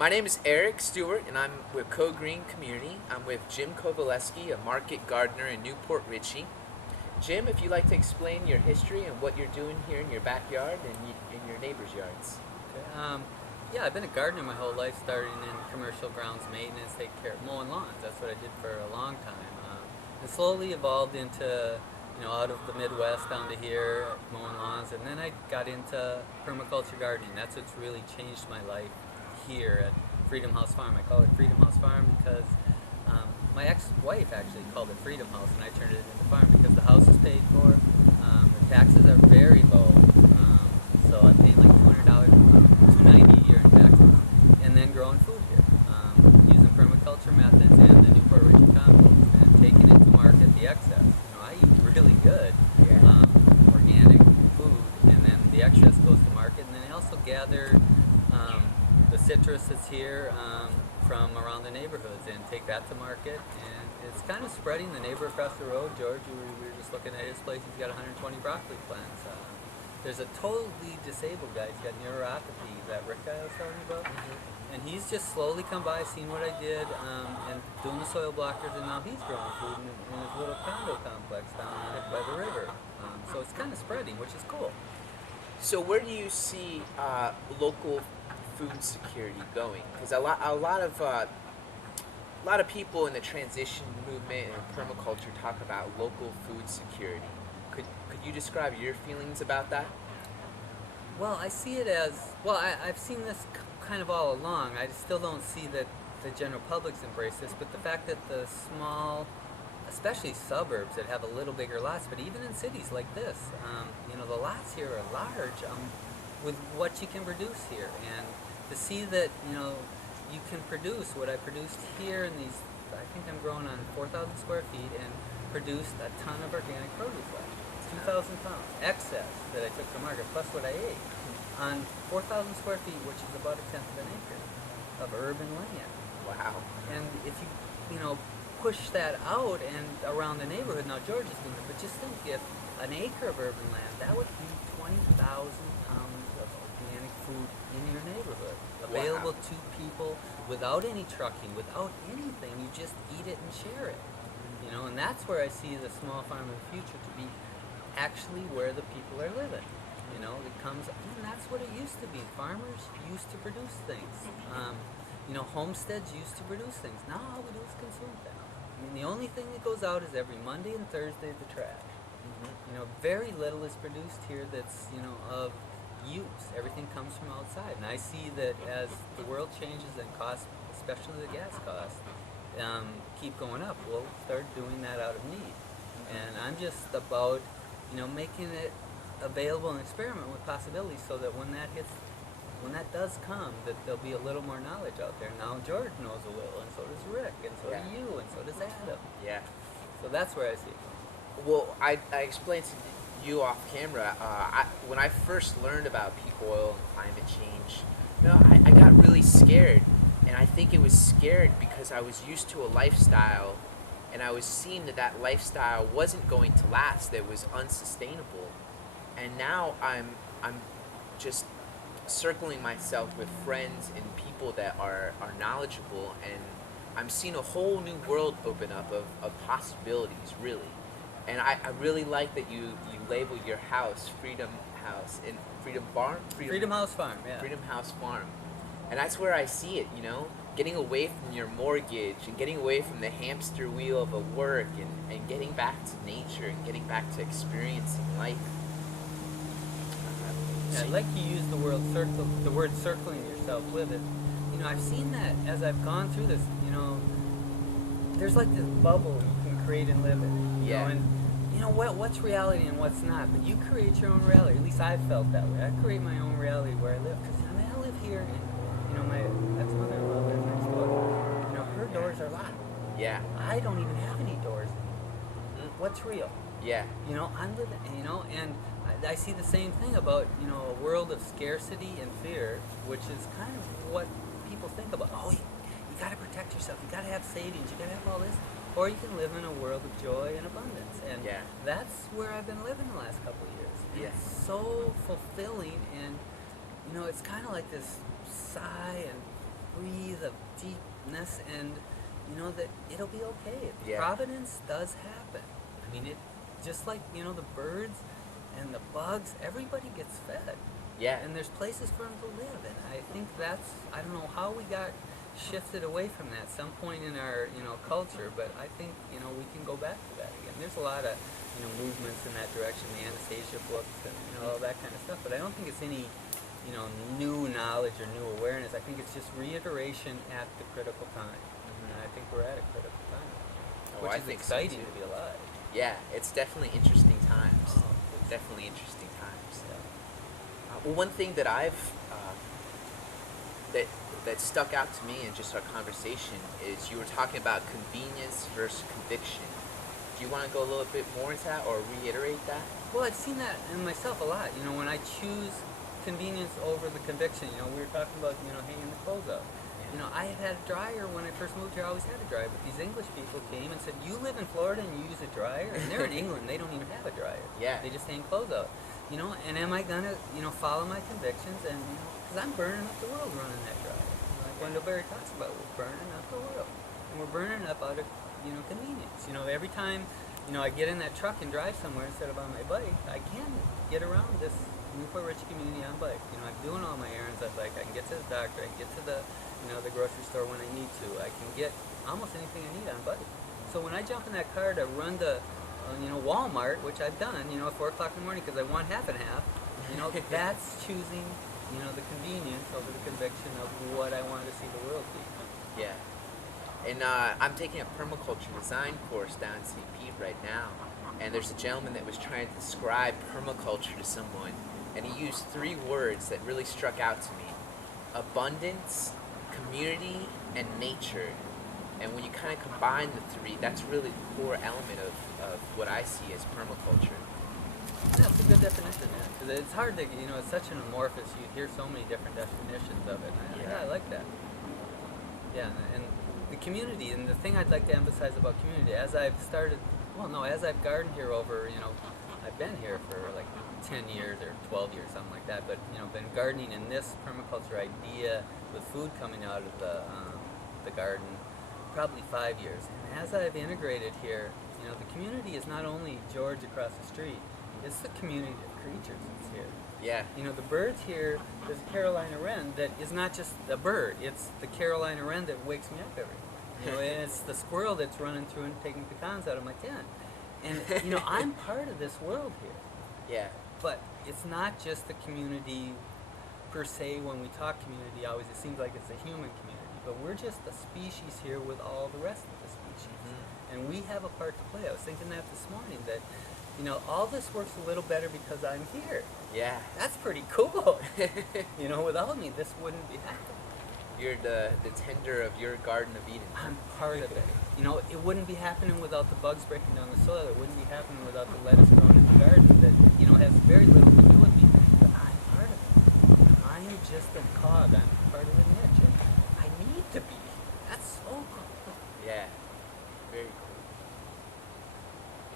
My name is Eric Stewart, and I'm with Co Green Community. I'm with Jim Kovaleski, a market gardener in Port Richey. Jim, if you'd like to explain your history and what you're doing here in your backyard and in your neighbors' yards. Yeah, I've been a gardener my whole life, starting in commercial grounds maintenance, taking care of mowing lawns. That's what I did for a long time. And slowly evolved into, out of the Midwest down to here, mowing lawns, and then I got into permaculture gardening. That's what's really changed my life here at Freedom House Farm. I call it Freedom House Farm because my ex-wife actually called it Freedom House, and I turned it into farm because the house is paid for. The taxes are very low, so I pay like $200 a month, $290 a year in taxes, and then growing food here, using permaculture methods and the new Port Richey compost, and taking it to market the excess. I eat really good, organic food, and then the excess goes to market, and then I also gather the citrus that's here from around the neighborhoods and take that to market. And it's kind of spreading. The neighbor across the road, George, we were just looking at his place, he's got 120 broccoli plants. There's a totally disabled guy, he's got neuropathy, that Rick guy I was telling you about. And he's just slowly come by, seen what I did, and doing the soil blockers, and now he's growing food in his little condo complex down by the river. So it's kind of spreading, which is cool. So where do you see local food security going? Because a lot of people in the transition movement and permaculture talk about local food security. Could you describe your feelings about that? Well, I see it as, I've seen this kind of all along. I still don't see that the general public's embrace this, but the fact that the small, especially suburbs that have a little bigger lots, but even in cities like this, the lots here are large with what you can produce here. And to see that, you can produce what I produced here in these, I think I'm growing on 4,000 square feet and produced a ton of organic produce last year, 2,000 pounds, excess that I took to market, plus what I ate, on 4,000 square feet, which is about a tenth of an acre of urban land. Wow. And if you, push that out and around the neighborhood, now George is doing it, but just think if an acre of urban land, that would be 20,000 pounds of organic food in your neighborhood, available to people without any trucking, without anything. You just eat it and share it. And that's where I see the small farm of the future to be actually where the people are living. It comes, and that's what it used to be. Farmers used to produce things. Homesteads used to produce things. Now all we do is consume them. The only thing that goes out is every Monday and Thursday the trash. Very little is produced here that's, of use. Everything comes from outside. And I see that as the world changes and costs, especially the gas costs, keep going up, we'll start doing that out of need. And I'm just about, making it available and experiment with possibilities so that when that does come, that there'll be a little more knowledge out there. Now George knows a little, and so does Rick, and so do you, and so does Adam. Yeah. So that's where I see it. Well, I explained to you off camera, when I first learned about peak oil and climate change, I got really scared. And I think it was scared because I was used to a lifestyle, and I was seeing that lifestyle wasn't going to last, that it was unsustainable. And now I'm just circling myself with friends and people that are knowledgeable, and I'm seeing a whole new world open up of possibilities, really. And I really like that you label your house Freedom House and Freedom Farm? Freedom House Farm, yeah. Freedom House Farm. And that's where I see it, getting away from your mortgage and getting away from the hamster wheel of a work and getting back to nature and getting back to experiencing life. Yeah, I like you use the word circling yourself with it. I've seen that as I've gone through this, there's like this bubble you can create and live in. And what's reality and what's not, but you create your own reality. At least I've felt that way. I create my own reality where I live, because I live here, and my ex-mother-in-law lives next door. Her doors are locked. Yeah. I don't even have any doors. What's real? Yeah. I'm living, and I see the same thing about, a world of scarcity and fear, which is kind of what people think about. Oh, you got to protect yourself. You got to have savings. You got to have all this. Or you can live in a world of joy and abundance. And that's where I've been living the last couple of years. Yeah. It's so fulfilling, and, it's kind of like this sigh, and breathe of deepness, and that it'll be okay. Yeah. Providence does happen. I mean, it just like the birds and the bugs. Everybody gets fed. Yeah. And there's places for them to live, and I think I don't know how we got shifted away from that some point in our culture, but I think we can go back to that again. There's a lot of movements in that direction, the Anastasia books and all that kind of stuff, but I don't think it's any new knowledge or new awareness. I think it's just reiteration at the critical time. And I think we're at a critical time, which I is think so, exciting too. to be alive. Yeah, it's definitely interesting times. Definitely interesting times. Well, one thing that that stuck out to me in just our conversation is you were talking about convenience versus conviction. Do you want to go a little bit more into that or reiterate that? Well, I've seen that in myself a lot. When I choose convenience over the conviction, we were talking about, hanging the clothes up. I had a dryer when I first moved here. I always had a dryer, but these English people came and said, "You live in Florida and you use a dryer?" And they're in England. They don't even have a dryer. Yeah. They just hang clothes out. And am I gonna, follow my convictions? And because I'm burning up the world running that dryer. Like Wendell Berry talks about, we're burning up the world, and we're burning up out of, convenience. Every time, I get in that truck and drive somewhere instead of on my bike, I can get around this Port Richey community on bike. I'm doing all my errands on bike. I can get to the doctor. I can get to the grocery store when I need to. I can get almost anything I need on bike. So when I jump in that car to run to, Walmart, which I've done, at 4 o'clock in the morning because I want half and half, that's choosing, the convenience over the conviction of what I want to see the world be. Yeah. And I'm taking a permaculture design course down in St. Pete right now, and there's a gentleman that was trying to describe permaculture to someone, and he used 3 words that really struck out to me: abundance, community, and nature. And when you kind of combine the 3, that's really the core element of what I see as permaculture. Yeah, that's a good definition, man. Because it's hard to, it's such an amorphous. You hear so many different definitions of it. I like that. Yeah, and the community, and the thing I'd like to emphasize about community, as I've gardened here over, I've been here for like 10 years or 12 years, something like that, but, been gardening in this permaculture idea with food coming out of the garden probably 5 years. And as I've integrated here, the community is not only George across the street, it's the community of creatures that's here. Yeah. The birds here, there's a Carolina wren that is not just a bird, it's the Carolina wren that wakes me up every day. And it's the squirrel that's running through and taking pecans out of my tent. And, I'm part of this world here. Yeah. But it's not just the community per se. When we talk community, always it seems like it's a human community. But we're just a species here with all the rest of the species. Mm-hmm. And we have a part to play. I was thinking that this morning, that all this works a little better because I'm here. Yeah. That's pretty cool. Without me, this wouldn't be happening. You're the tender of your Garden of Eden. I'm part of it. It wouldn't be happening without the bugs breaking down the soil. It wouldn't be happening without the lettuce growing in the garden that, has very little to do with me. But I'm part of it. I am just a cog. I'm part of the niche. And I need to be. That's so cool. Yeah. Very cool.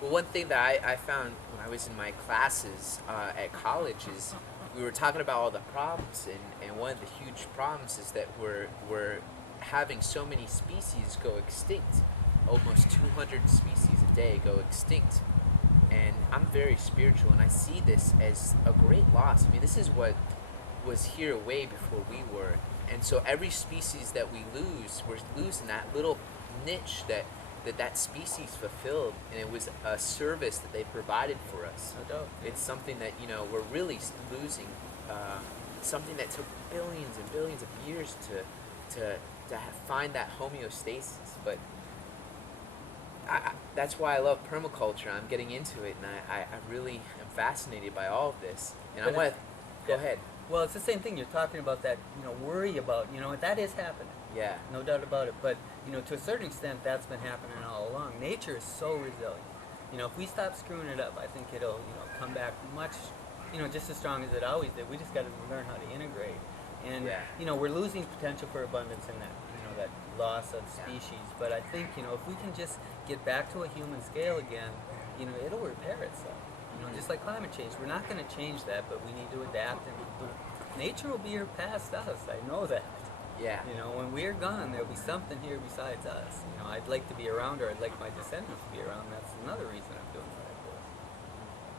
Well, one thing that I found when I was in my classes at college is we were talking about all the problems, and one of the huge problems is that we're having so many species go extinct. Almost 200 species a day go extinct. And I'm very spiritual, and I see this as a great loss. I mean, this is what was here way before we were. And so every species that we lose, we're losing that little niche that species fulfilled, and it was a service that they provided for us. No doubt. It's something that, we're really losing, something that took billions and billions of years to find that homeostasis. But that's why I love permaculture. I'm getting into it, and I really am fascinated by all of this. And I want to go ahead. Well, it's the same thing. You're talking about that, worry about, that is happening. Yeah. No doubt about it. But, to a certain extent, that's been happening all along. Nature is so resilient. If we stop screwing it up, I think it'll, come back much, just as strong as it always did. We just got to learn how to integrate. And, we're losing potential for abundance in that, that loss of species. But I think, if we can just get back to a human scale again, it'll repair itself. Just like climate change. We're not going to change that, but we need to adapt, and nature will be here past us. I know that. Yeah. You know, when we're gone, there'll be something here besides us. You know, I'd like to be around, or I'd like my descendants to be around. That's another reason I'm doing what I do.